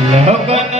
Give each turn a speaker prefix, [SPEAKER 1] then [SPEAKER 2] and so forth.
[SPEAKER 1] Love